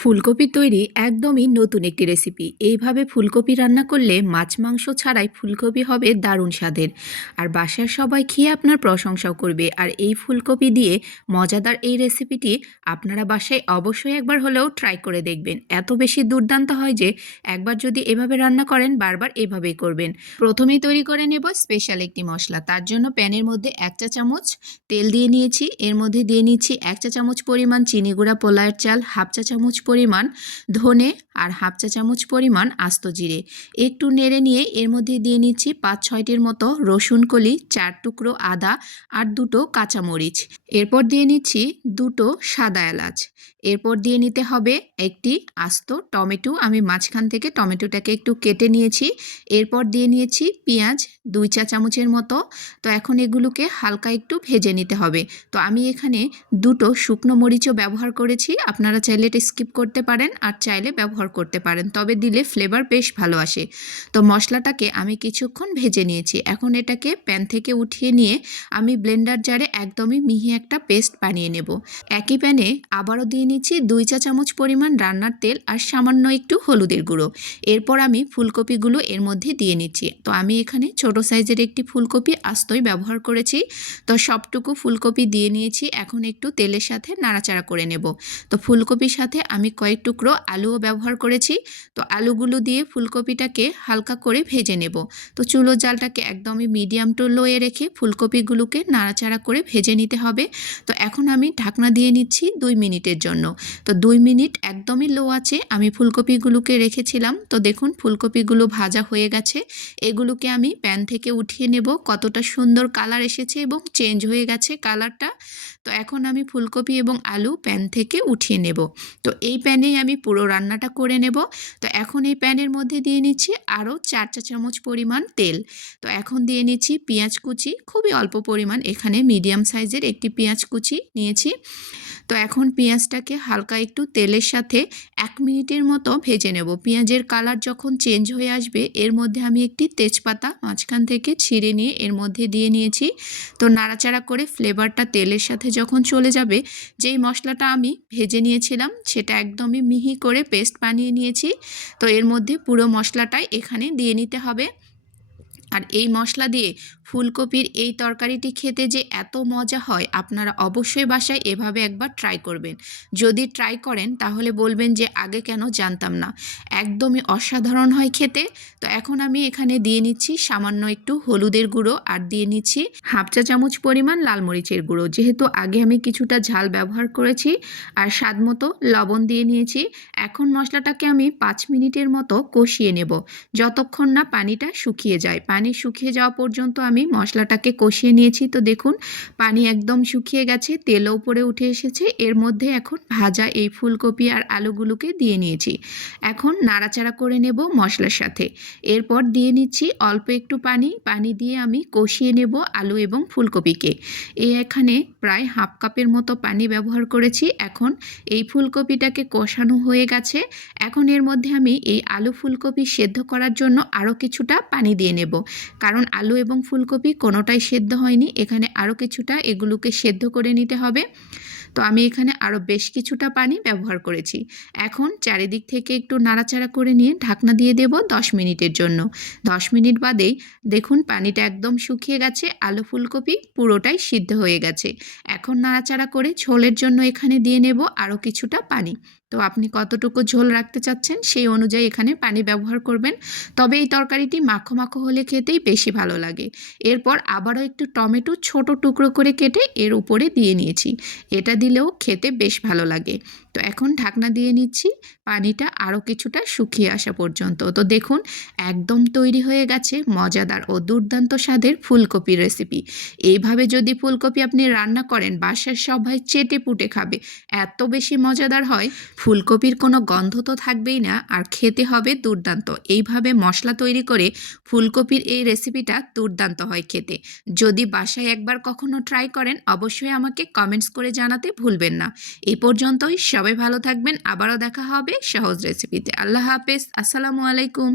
ফুলকপি তৈরি একদমই নতুন একটি রেসিপি। এইভাবে ফুলকপি রান্না করলে মাছ মাংস ছাড়াই ফুলকপি হবে দারুণ স্বাদের। আর বাসার সবাই খেয়ে আপনার প্রশংসাও করবে। আর এই ফুলকপি দিয়ে মজাদার এই রেসিপিটি আপনারা বাসায় অবশ্যই একবার হলেও ট্রাই করে দেখবেন। এত বেশি দুর্দান্ত হয় যে একবার যদি এভাবে রান্না করেন বারবার এভাবেই করবেন। প্রথমেই তৈরি করে নেব স্পেশাল একটি মশলা। তার জন্য প্যানের মধ্যে 1 চা চামচ তেল দিয়ে নিয়েছি। এর মধ্যে দিয়ে নিচ্ছি 1 চা চামচ পরিমাণ চিনি গুঁড়া পোলাওয়ের চাল, 1/2 চা চামচ পরিমাণ ধনে আর 1/2 চা চামচ পরিমাণ আস্ত জিরে। একটু নেড়ে নিয়ে এর মধ্যে দিয়ে নিচ্ছি 5-6টির মতো রসুন কলি, 4 টুকরো আদা আর 2টো কাঁচামরিচ। এরপর দিয়ে নিচ্ছি 2টো সাদা এলাচ। এরপর দিয়ে নিতে হবে একটি আস্ত টমেটো। আমি মাঝখান থেকে টমেটোটাকে একটু কেটে নিয়েছি। এরপর দিয়ে নিয়েছি পেঁয়াজ 2 চা চামচের মতো। তো এখন এগুলোকে হালকা একটু ভেজে নিতে হবে। তো আমি এখানে 2টো শুকনো মরিচও ব্যবহার করেছি। আপনারা চাইলে এটা স্কিপ করতে পারেন আর চাইলে ব্যবহার করতে পারেন, তবে দিলে ফ্লেভার বেশ ভালো আসে। তো মশলাটাকে আমি কিছুক্ষণ ভেজে নিয়েছি। এখন এটাকে প্যান থেকে উঠিয়ে নিয়ে আমি ব্লেন্ডার জারে একদমই মিহি একটা পেস্ট বানিয়ে নেব। একই প্যানে আবারও দিয়ে নিচ্ছি 2 চা চামচ পরিমাণ রান্নার তেল আর সামান্য একটু হলুদের গুঁড়ো। এরপর আমি ফুলকপিগুলো এর মধ্যে দিয়ে নিচ্ছি। তো আমি এখানে ছোট সাইজের একটি ফুলকপি আস্তই ব্যবহার করেছি। তো সবটুকু ফুলকপি দিয়ে নিয়েছি। এখন একটু তেলের সাথে নাড়াচাড়া করে নেব। তো ফুলকপির সাথে আমি কয়েক টুকরো আলুও ব্যবহার করেছি। তো আলুগুলো দিয়ে ফুলকপিটাকে হালকা করে ভেজে নেব। তো চুলোর জালটাকে একদমই মিডিয়াম টু লোয়ে রেখে ফুলকপিগুলোকে নাড়াচাড়া করে ভেজে নিতে হবে। তো এখন আমি ঢাকনা দিয়ে নিচ্ছি 2 মিনিটের জন্য। তো 2 মিনিট একদমই লো আছে আমি ফুলকপিগুলোকে রেখেছিলাম। তো দেখুন ফুলকপিগুলো ভাজা হয়ে গেছে। এগুলোকে আমি প্যান থেকে উঠিয়ে নেব। কতটা সুন্দর কালার এসেছে এবং চেঞ্জ হয়ে গেছে কালারটা। তো এখন আমি ফুলকপি এবং আলু প্যান থেকে উঠিয়ে নেব। তো এই প্যানেই আমি পুরো রান্নাটা করে নেব। তো এখন এই প্যানের মধ্যে দিয়ে নিচ্ছি আরও 4 চা চামচ পরিমাণ তেল। তো এখন দিয়ে নিচ্ছি পেঁয়াজ কুচি, খুবই অল্প পরিমাণ, এখানে মিডিয়াম সাইজের একটি পেঁয়াজ কুচি নিয়েছি। তো এখন পেঁয়াজটাকে হালকা একটু তেলের সাথে 1 মিনিটের মতো ভেজে নেব। পেঁয়াজের কালার যখন চেঞ্জ হয়ে আসবে এর মধ্যে আমি একটি তেজপাতা মাঝখান থেকে ছিঁড়ে নিয়ে এর মধ্যে দিয়ে নিয়েছি। তো নাড়াচাড়া করে ফ্লেভারটা তেলের সাথে যখন চলে যাবে, যেই মশলাটা আমি ভেজে নিয়েছিলাম সেটা একদমই মিহি করে পেস্ট বানিয়ে নিয়েছি। তো এর মধ্যে পুরো মশলাটাই এখানে দিয়ে নিতে হবে। আর এই মশলা দিয়ে ফুলকপির এই তরকারিটি খেতে যে এত মজা হয়, আপনারা অবশ্যই বাসায় এভাবে একবার ট্রাই করবেন। যদি ট্রাই করেন তাহলে বলবেন যে আগে কেন জানতাম না। একদমই অসাধারণ হয় খেতে। তো এখন আমি এখানে দিয়ে নিচ্ছি সামান্য একটু হলুদের গুঁড়ো আর দিয়ে নিচ্ছি 1/2 চা চামচ পরিমাণ লাল মরিচের গুঁড়ো। যেহেতু আগে আমি কিছুটা ঝাল ব্যবহার করেছি। আর স্বাদ মতো লবণ দিয়ে নিয়েছি। এখন মশলাটাকে আমি 5 মিনিটের মতো কষিয়ে নেব, যতক্ষণ না পানিটা শুকিয়ে যায়। পানি শুকিয়ে যাওয়া পর্যন্ত আমি মশলাটাকে কষিয়ে নিয়েছি। তো দেখুন পানি একদম শুকিয়ে গেছে, তেলও উপরে উঠে এসেছে। এর মধ্যে এখন ভাজা এই ফুলকপি আর আলুগুলোকে দিয়ে নিয়েছি। এখন নাড়াচাড়া করে নেব মশলার সাথে। এরপর দিয়ে নিচ্ছি অল্প একটু পানি দিয়ে আমি কষিয়ে নেব আলু এবং ফুলকপিকে। এখানে প্রায় 1/2 কাপের মতো পানি ব্যবহার করেছি। এখন এই ফুলকপিটাকে কষানো হয়ে গেছে। এখন এর মধ্যে আমি এই আলু ফুলকপি সেদ্ধ করার জন্য আরও কিছুটা পানি দিয়ে নেব, কারণ আলু এবং ফুলকপি কোনোটাই সেদ্ধ হয়নি। এখানে আরও কিছুটা এগুলোকে সেদ্ধ করে নিতে হবে। তো আমি এখানে আরও বেশ কিছুটা পানি ব্যবহার করেছি। এখন চারিদিক থেকে একটু নাড়াচাড়া করে নিয়ে ঢাকনা দিয়ে দেব 10 মিনিটের জন্য। 10 মিনিট বাদেই দেখুন পানিটা একদম শুকিয়ে গেছে, আলু ফুলকপি পুরোটাই সিদ্ধ হয়ে গেছে। এখন নাড়াচাড়া করে ঝোলের জন্য এখানে দিয়ে নেব আরও কিছুটা পানি। তো আপনি কতটুকু ঝোল রাখতে চাচ্ছেন সেই অনুযায়ী এখানে পানি ব্যবহার করবেন। তবে এই তরকারিটি মাখো মাখো হলে খেতেই বেশি ভালো লাগে। এরপর আবারও একটু টমেটো ছোট টুকরো করে কেটে এর উপরে দিয়ে নিয়েছি। এটা দিলেও খেতে বেশ ভালো লাগে। তো এখন ঢাকনা দিয়ে নিচ্ছি পানিটা আরও কিছুটা শুকিয়ে আসা পর্যন্ত। তো দেখুন একদম তৈরি হয়ে গেছে মজাদার ও দুর্দান্ত স্বাদের ফুলকপির রেসিপি। এইভাবে যদি ফুলকপি আপনি রান্না করেন বাসার সবাই চেটে পুটে খাবে, এত বেশি মজাদার হয়। ফুলকপির কোনো গন্ধ তো থাকবেই না, আর খেতে হবে দুর্দান্ত। এইভাবে মশলা তৈরি করে ফুলকপির এই রেসিপিটা দুর্দান্ত হয় খেতে। যদি বাসায় একবার কখনো ট্রাই করেন অবশ্যই আমাকে কমেন্টস করে জানাতে ভুলবেন না। এই পর্যন্তই, সবাই ভালো থাকবেন। আবারও দেখা হবে সহজ রেসিপিতে। আল্লাহ হাফেজ, আসসালামু আলাইকুম।